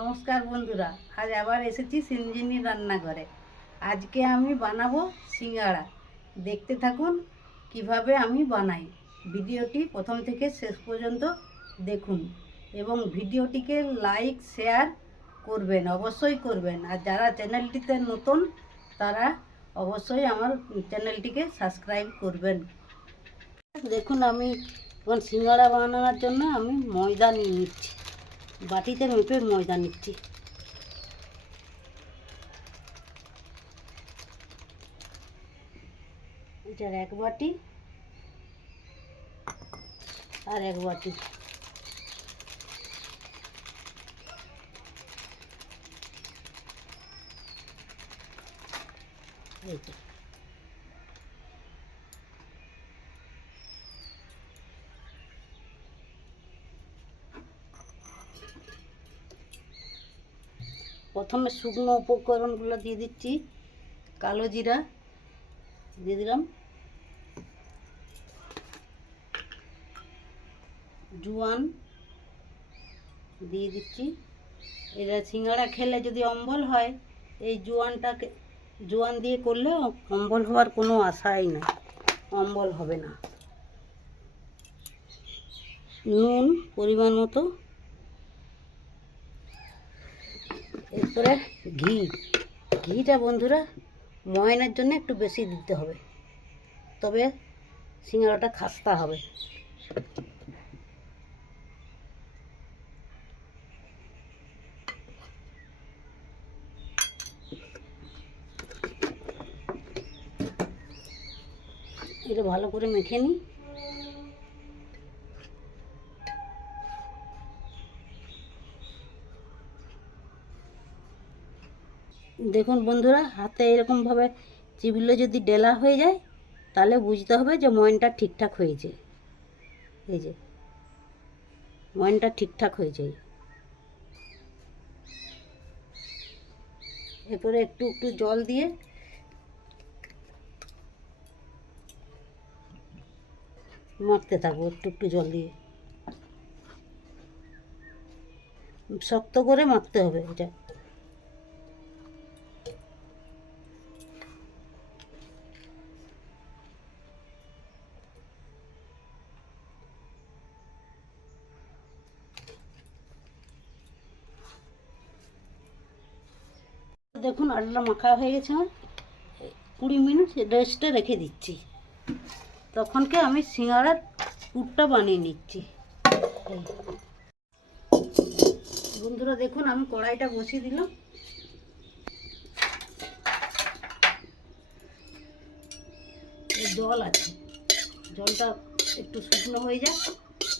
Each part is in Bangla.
নমস্কার বন্ধুরা, আজ আবার এসেছি সিনজিনি রান্নাঘরে। আজকে আমি বানাবো সিঙ্গাড়া। দেখতে থাকুন কীভাবে আমি বানাই। ভিডিওটি প্রথম থেকে শেষ পর্যন্ত দেখুন এবং ভিডিওটিকে লাইক, শেয়ার করবেন, অবশ্যই করবেন। আর যারা চ্যানেলটিতে নতুন, তারা অবশ্যই আমার চ্যানেলটিকে সাবস্ক্রাইব করবেন। দেখুন আমি এখন সিঙ্গাড়া বানানোর জন্য আমি ময়দা নিয়ে নিচ্ছি। বাটিতে মেপে ময়দা নিচ্ছি। এটার এক বাটি আর এক বাটি। এইটা। প্রথমে শুকনো উপকরণগুলো দিয়ে দিচ্ছি, কালো জিরা দিয়ে দিলাম। জোয়ান দিয়ে দিচ্ছি। এটা সিঙ্গাড়া খেলে যদি অম্বল হয়, এই জোয়ানটাকে, জোয়ান দিয়ে করলে অম্বল হওয়ার কোনো আশাই না অম্বল হবে না। নুন পরিমাণ মতো এরপরে ঘি। ঘিটা বন্ধুরা ময়নের জন্য একটু বেশি দিতে হবে। তবে সিঙ্গাড়াটা খাস্তা হবে। এটা ভালো করে মেখে নিই। দেখুন বন্ধুরা, হাতে এরকমভাবে চিবিলে যদি ডেলা হয়ে যায়, তাহলে বুঝতে হবে যে ময়নটা ঠিকঠাক হয়েছে। এই যে, ময়নটা ঠিকঠাক হয়েছে। এরপরে একটু একটু জল দিয়ে মাখতে থাকব, একটু একটু জল দিয়ে। শক্ত করে মাখতে হবে এটা। দেখুন আলুটা মাখা হয়ে গেছে আমার। কুড়ি মিনিট রেস্টে রেখে দিচ্ছি। তখনকে আমি সিঙ্গাড়ার পুরটা বানিয়ে নিচ্ছি। বন্ধুরা, দেখুন, আমি কড়াইটা বসিয়ে দিলাম। জল আছে। জলটা একটু শুকনো হয়ে যাক।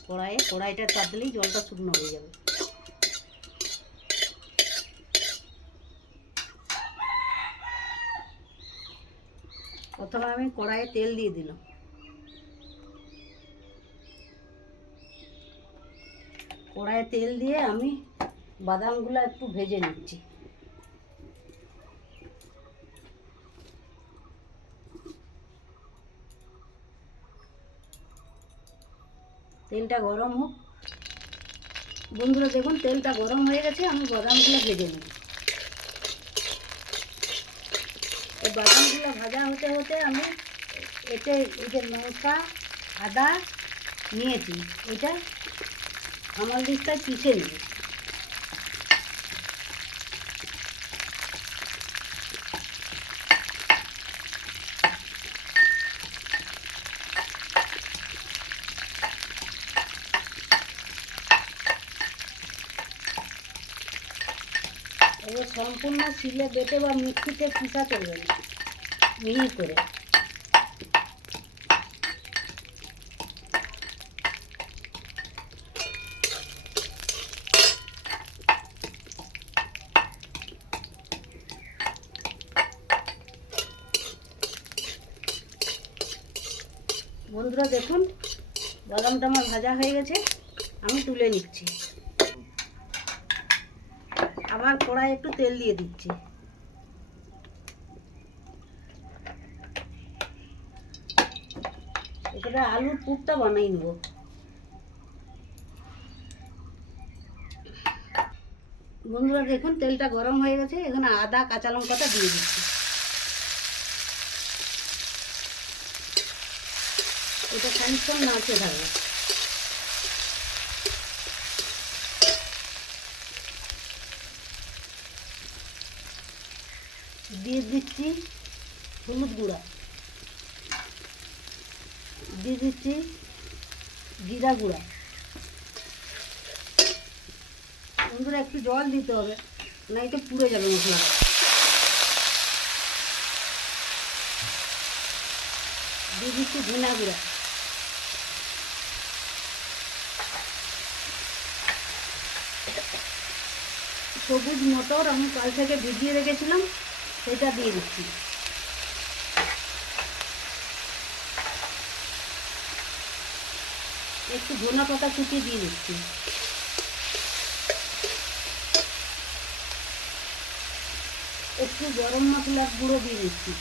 কড়াইয়ে, কড়াইটা দিলেই জলটা শুকনো হয়ে যাবে। প্রথমে আমি কড়াইয়ে তেল দিয়ে দিলাম। কড়াইয়ে তেল দিয়ে আমি বাদামগুলো একটু ভেজে নিচ্ছি। তেলটা গরম হোক। বন্ধুরা, দেখুন তেলটা গরম হয়ে গেছে, আমি বাদামগুলো ভেজে নিই এই বাদামগুলো ভাজা হতে হতে আমি এতে এই যে লঙ্কা, আদা নিয়েছি। এটা আমার দিকটা পিছিয়ে নিই এবার সম্পূর্ণ শিলে বেটে বা মিক্সিতে পিসা করবেন। মিহি করে। বন্ধুরা দেখুন, বাদামটা আমার ভাজা হয়ে গেছে, আমি তুলে নিচ্ছি। আবার কড়াই একটু তেল দিয়ে দিচ্ছি। এখানে আলুর পুরটা বানাই নেব। বন্ধুরা দেখুন, তেলটা গরম হয়ে গেছে। এখানে আদা, কাঁচা লঙ্কাটা দিয়ে দিচ্ছি। এটা খানিকক্ষণ নাড়তে থাকবে। দিয়ে দিচ্ছি হলুদ গুঁড়া। দিয়ে দিচ্ছি জিরা গুঁড়া। বন্ধুরা, একটু জল দিতে হবে নাই তো পুড়ে যাবে মশলাটা। দিয়ে দিচ্ছি ধনা গুঁড়া। সবুজ মটর আমি কাল থেকে ভিজিয়ে রেখেছিলাম। সেটা দিয়ে দিচ্ছি। একটু ধনা পাতা কুচি দিয়ে দিচ্ছি। একটু গরম মশলার গুঁড়ো দিয়ে দিচ্ছি।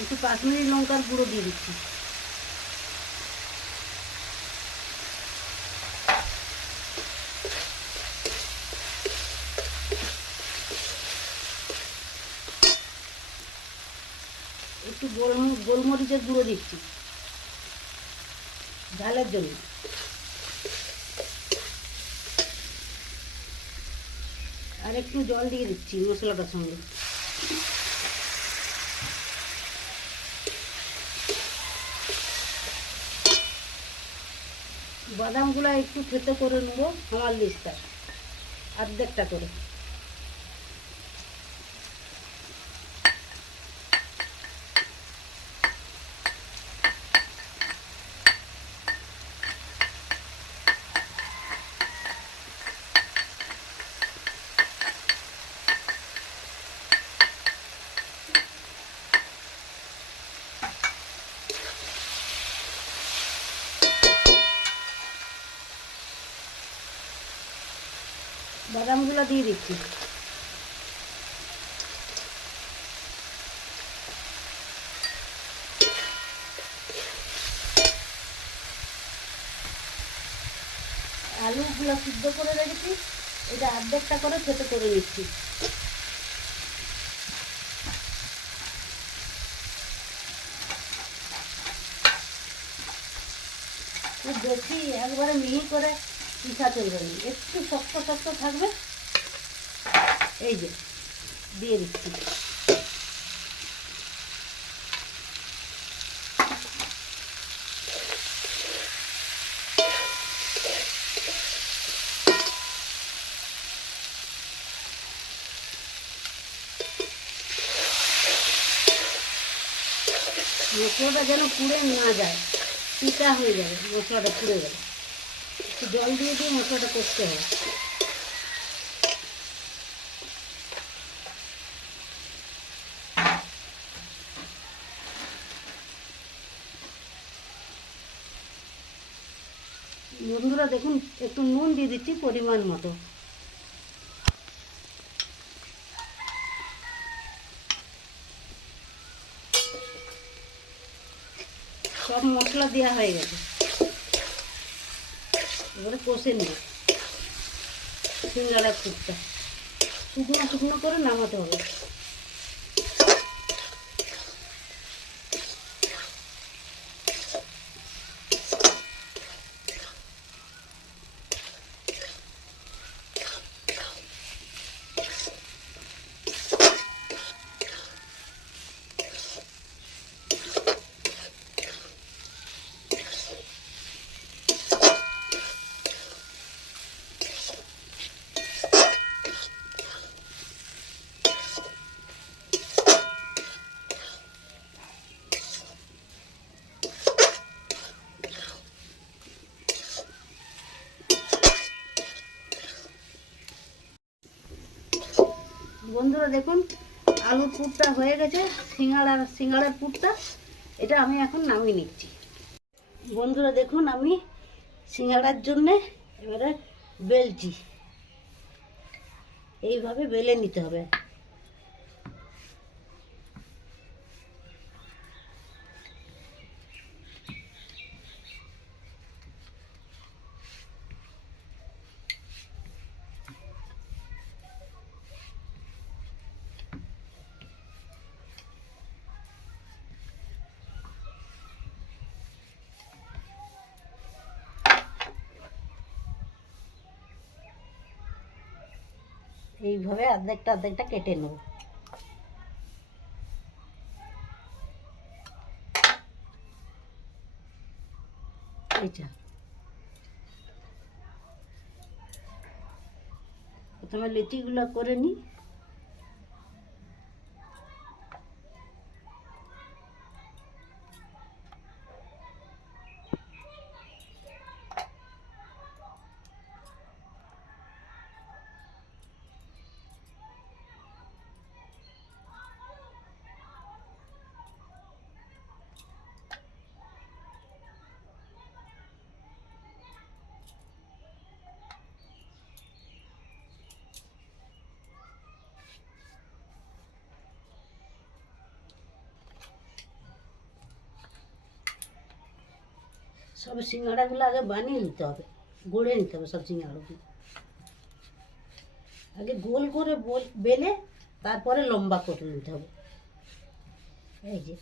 একটু কাশ্মীরি লঙ্কার গুঁড়ো দিয়ে দিচ্ছি। একটু গোলম- গোলমরিচের গুঁড়ো দিচ্ছি। ঝালের জন্য। আর একটু জল দিয়ে দিচ্ছি মশলাটার সঙ্গে। বাদামগুলো একটু থেতে করে নেব আমার লিস্টটা অর্ধেকটা করে। বাদামগুলো দিয়ে দিচ্ছি। আলুগুলো সিদ্ধ করে রেখেছি। এটা অর্ধেকটা করে ছোটো করে নিচ্ছি। বেশি একবারে মিহি করে পিঠা চলবে না একটু শক্ত শক্ত থাকবে। এই যে, দিয়ে দিচ্ছি। মশলাটা যেন পুড়ে না যায়। পিঠা হয়ে যাবে, মশলাটা পুড়ে যাবে। জল দিয়ে দিয়ে মশলাটা করতে হয়। বন্ধুরা, দেখুন, একটু নুন দিয়ে দিচ্ছি পরিমাণ মতো। সব মশলা দেওয়া হয়ে গেছে। এবারে কষে নিই সিঙ্গাড়া খুঁটটা শুকনো শুকনো করে নামাতে হবে। বন্ধুরা দেখুন আলুর পুরটা হয়ে গেছে সিঙ্গাড়ার সিঙ্গাড়ার পুরটা, এটা আমি এখন নামিয়ে নিচ্ছি। বন্ধুরা দেখুন, আমি সিঙ্গাড়ার জন্যে এবারে বেলছি। এইভাবে বেলে নিতে হবে। এইভাবে অর্ধেকটা অর্ধেকটা কেটে নেব। প্রথমে লিচিগুলো করে নিই। সব সিঙ্গাড়াগুলো আগে বানিয়ে নিতে হবে গড়ে নিতে হবে সব সিঙ্গাড়াগুলো আগে গোল করে বল- বেলে তারপরে লম্বা করে নিতে হবে এই যে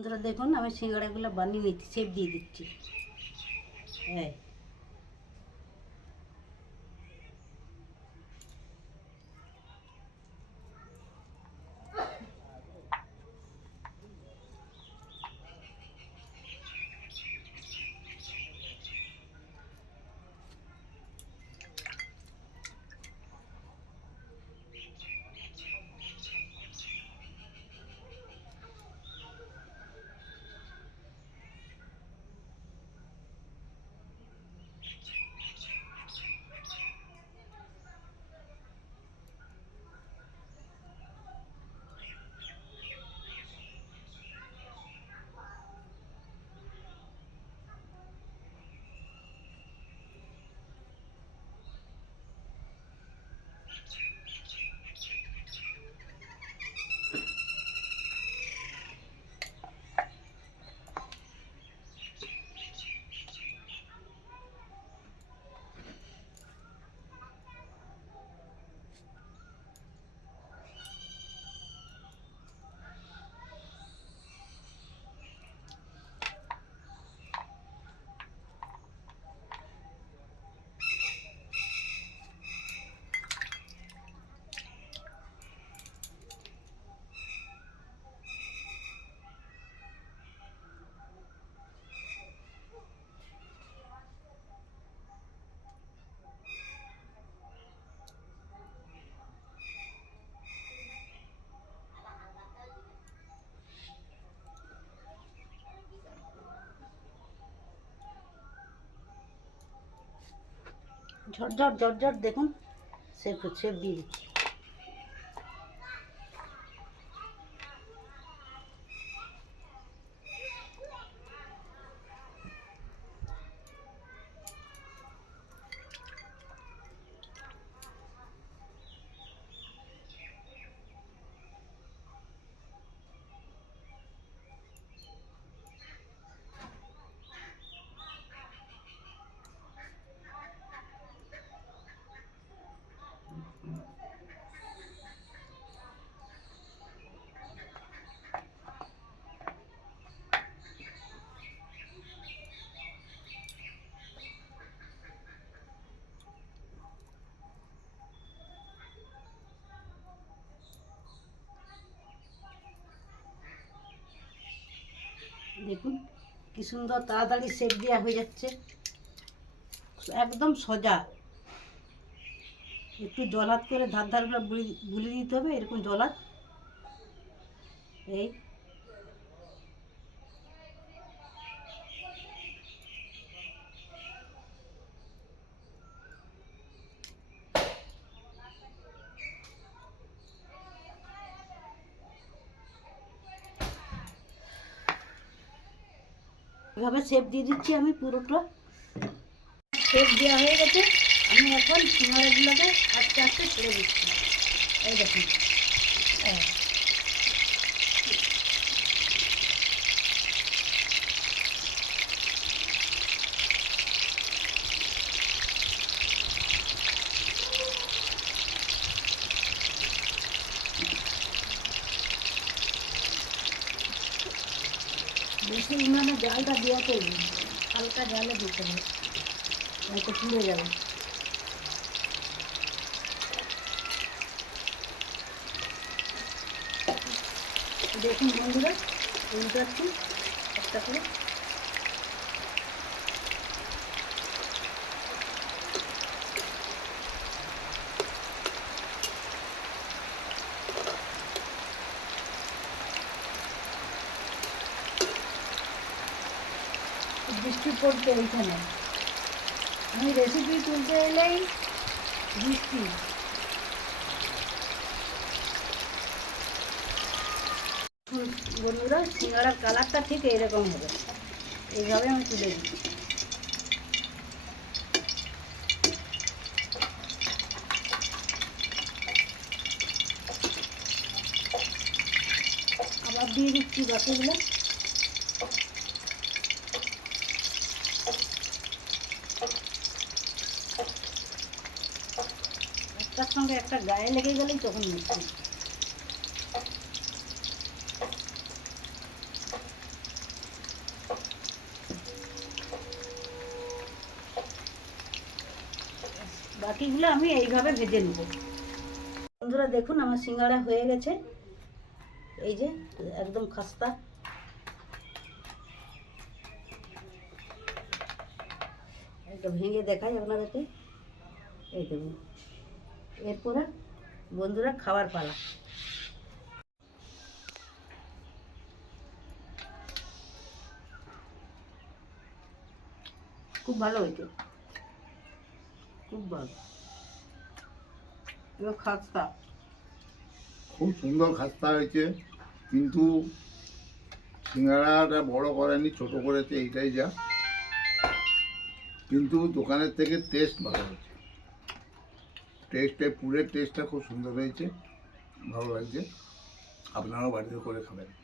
বন্ধুরা দেখুন আমি সিঙ্গাড়াগুলো বানিয়ে নিচ্ছি সেপ দিয়ে দিচ্ছি। হ্যাঁ ঝটঝট ঝরঝর দেখুন সে দিয়ে দিচ্ছি দেখুন, কি সুন্দর তাড়াতাড়ি সেট দেওয়া হয়ে যাচ্ছে। একদম সোজা। একটু জল হাত করে ধার ধারগুলো বুলি দিতে হবে, এরকম জল হাত। এই। এভাবে শেপ দিয়ে দিচ্ছি আমি পুরোটা। শেপ দেওয়া হয়ে গেছে, আমি এখন সিঙ্গারাগুলোকে আস্তে আস্তে ছেড়ে দিচ্ছি। এই দেখুন। এই। বেশি উনানে জালটা দেওয়া করবি। হালকা জালে দিতে হবে। নয়তো পুড়ে যাবে। দেখুন বন্ধুরা, উল্টাচ্ছি একটা করে। পড়ছে এইখানে আমি রেসিপি তুলতে এলেই বৃষ্টি। বন্ধুরা সিঙ্গাড়ার কালারটা ঠিক এরকম হবে। এইভাবে আমি তুলে দিই আবার দিয়ে দিচ্ছি বাকিগুলো। সঙ্গে একটা গায়ে লেগে গেলেই তখন মুশকিল বাকিগুলো আমি এইভাবে ভেজে নেব। বন্ধুরা দেখুন, আমার সিঙ্গাড়া হয়ে গেছে। এই যে, একদম খাস্তা। একটা ভেঙে দেখাই আপনাদেরকে। এই দেখুন। এরপরে বন্ধুরা খাবার পালা। খুব ভালো হয়েছে। খুব ভালো। খাস্তা। খুব সুন্দর খাস্তা হয়েছে, কিন্তু সিঙ্গাড়াটা বড় করেনি, ছোট করেছে, এইটাই যা। কিন্তু দোকানের থেকে টেস্ট ভালো হয়েছে। টেস্টে পুরের টেস্টটা খুব সুন্দর হয়েছে। ভালো লাগছে। আপনারাও বাড়িতে করে খাবেন।